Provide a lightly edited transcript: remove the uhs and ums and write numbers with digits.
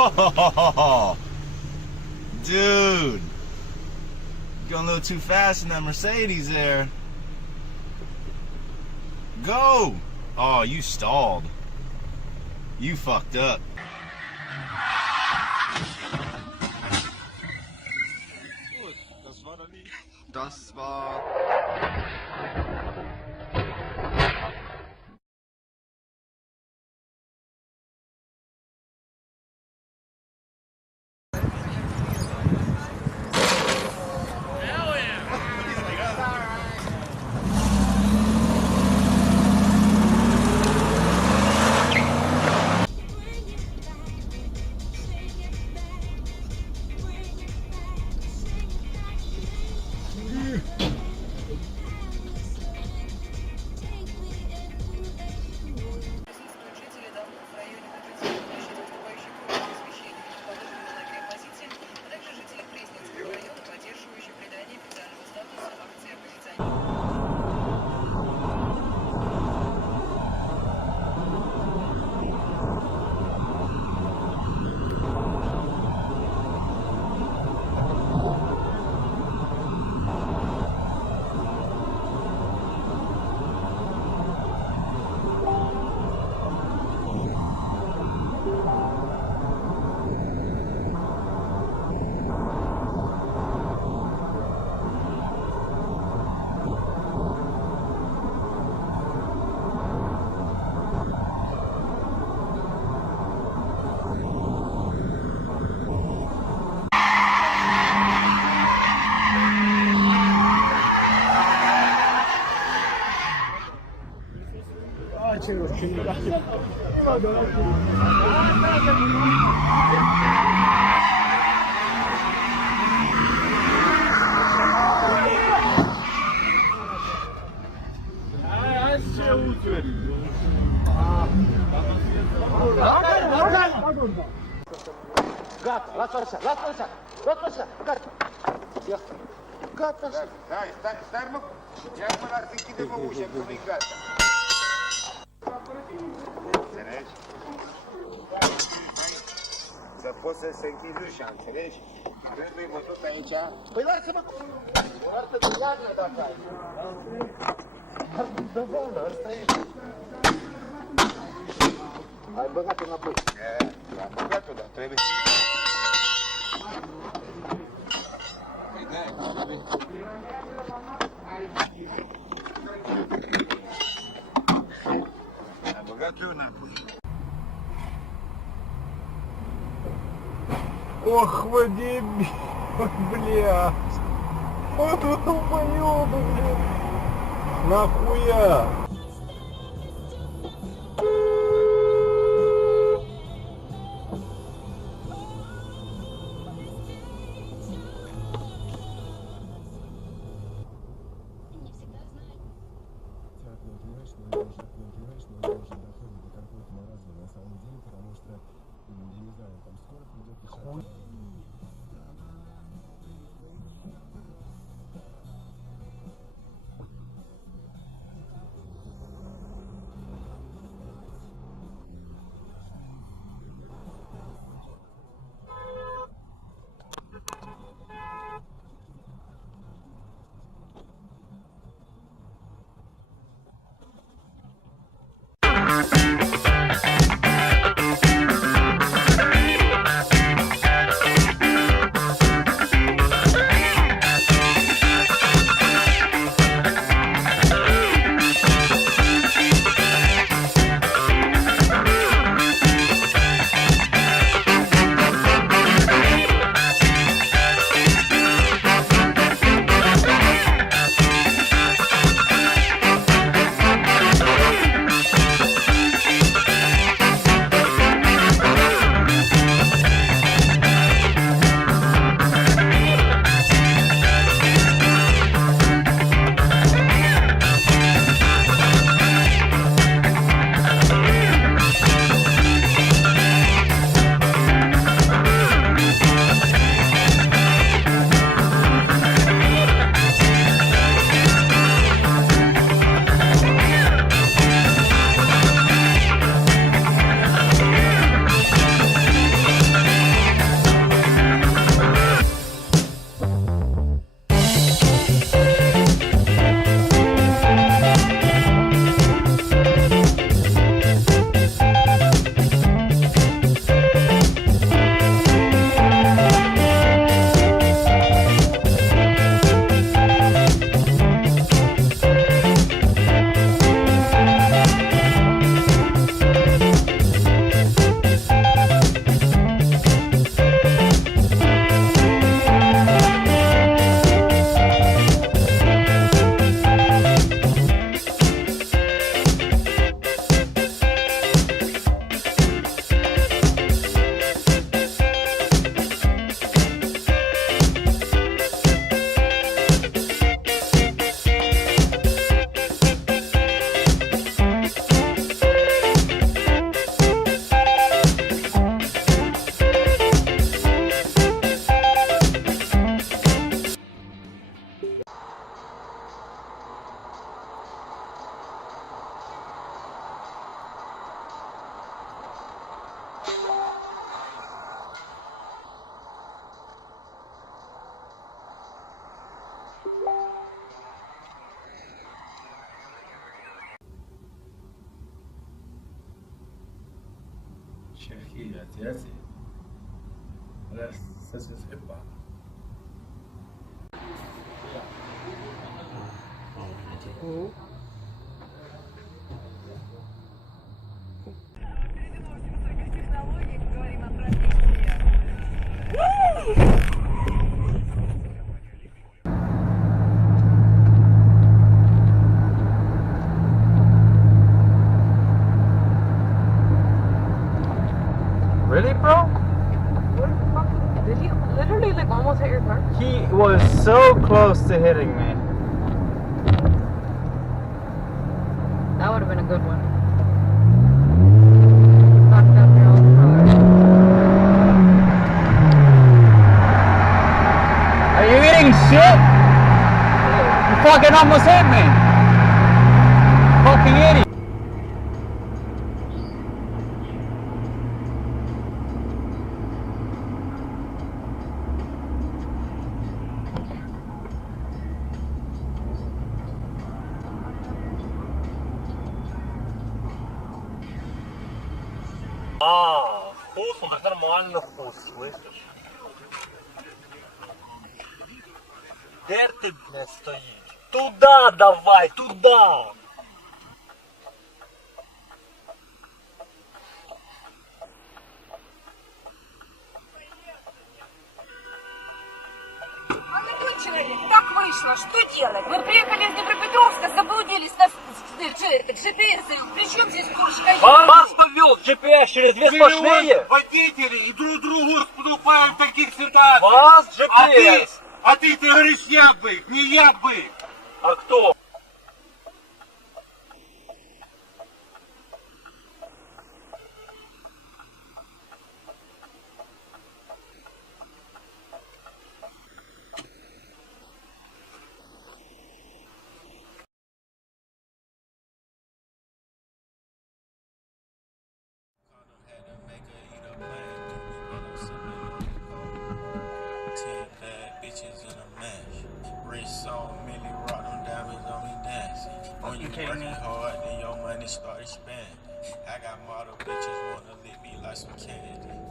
Oh, dude. Going a little too fast in that Mercedes there. Go! Oh, you stalled. You fucked up. Das war doch nie. Das war. Gata, lasă-o așa, gata. Ia. Gata așa. Stai mă, ia-mă la să închide-mă ușa, că nu-i gata. Înțelegi? Să poți să închizi ușa, înțelegi? Rândul-i bătut aici. Păi lasă-mă! Lasă-te iarnă dacă ai. Lasă-te vană, asta e. Ai băgat înapoi. Am băgat-o, dar trebuie. Păi da, trebuie. Am băgat eu înapoi. Ох, Вадим, бля. Вот долбоёбы, бля. Нахуя? Cherki, that's it. This is hip hop. Really, bro? What the fuck? Did he literally like almost hit your car? He was so close to hitting me. That would have been a good one. Fucked up your own car. Are you eating shit? You fucking almost hit me. Fucking idiot. Вкусно, так нормально вкус, слышишь? Де ти, блядь, стоїш? Туда давай, туда! Молодой человек, так вышло, что делать? Мы приехали из Днепропетровска, заблудились на GPS. Причем здесь Пушка? Вас повел GPS через две сплошные? Водители и друг другу вступаем в таких ситуациях. Вас А GPS? ты говоришь, я бы, не я бы. А кто? You kidding me? Hard, then your money started spending. I got model bitches wanna lick me like some candy.